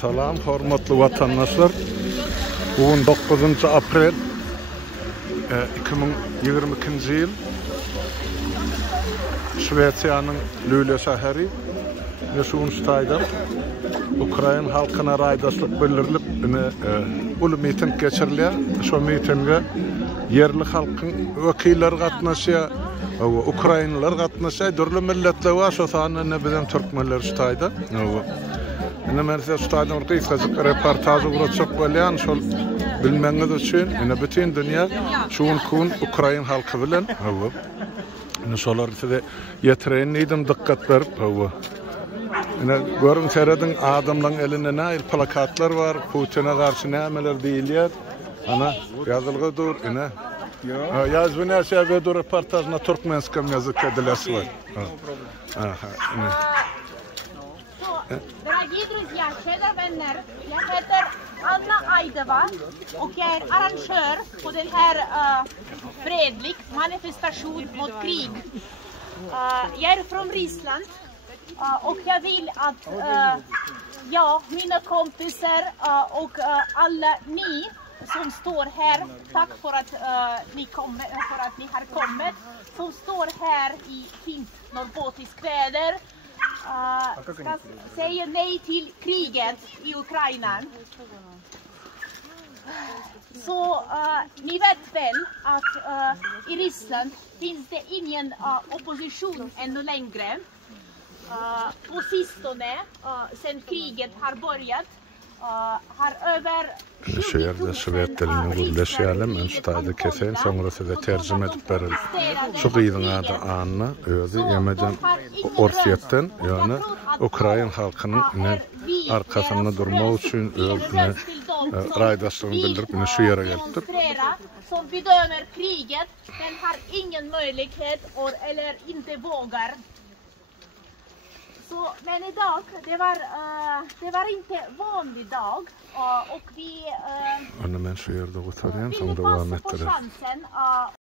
Salam, hormatly vatandaşlar. Bugün 9 aprel 2022 yıl. Şwetsiýanyň Lüle şäheri Neşunstayda Ukraina halkyna raýdaşlyk bildirilip, ulu miting geçirilýär. Şo mitinge yerli halkyň wekilleri gatnaşýar, Ukrainalılar gatnaşýar, dörli milletler var, şo sany bizem türkmenler ştaýda. Merse ştaýdan ortaýyk reportaj ugrutjak bolýan, şol bilmeňiz üçin bütün dünýä şuň kun Ukraina halky bilen. Şolar size ýetiren edim dikkat berip. Görün seredin adamlaryň elinde näil plakatlar var, Putin'e garşy nämeler diýilýär. Ana ýazylgydyr, ýazby näçe we reportajna türkmenskam ýazyk ediläsi var. Дорогие друзья, kära vänner, jag heter Anna Aideva och jag är arrangör på den här fredlig manifestation mot krig. Jag är från Ryssland och jag vill att mina kompisar och alla ni som står här, tack för att ni har kommit, som står här i fint norrbottniskt väder, ska säga nej till kriget i Ukraina. Så ni vet väl att i Ryssland finns det ingen opposition ännu längre. På sistone, sen kriget har börjat, har över 20 Şwed dilini gürleşýärler, men ştaýda kesen soňra size terjime edip beril. Şu gyzyň ady Anna özü ýemeden Orsiýetden, ýani Ukraina halkynyň arkasynda durmak üçin özüne raýdaşlygyny bildirip şu ýere gelipdir. Som bedömer kriget, den har ingen möjlighet eller inte vågar. Så, men idag, det var inte vanlig dag och vi Anna men şu ýerde oturýan, ville passa på chansen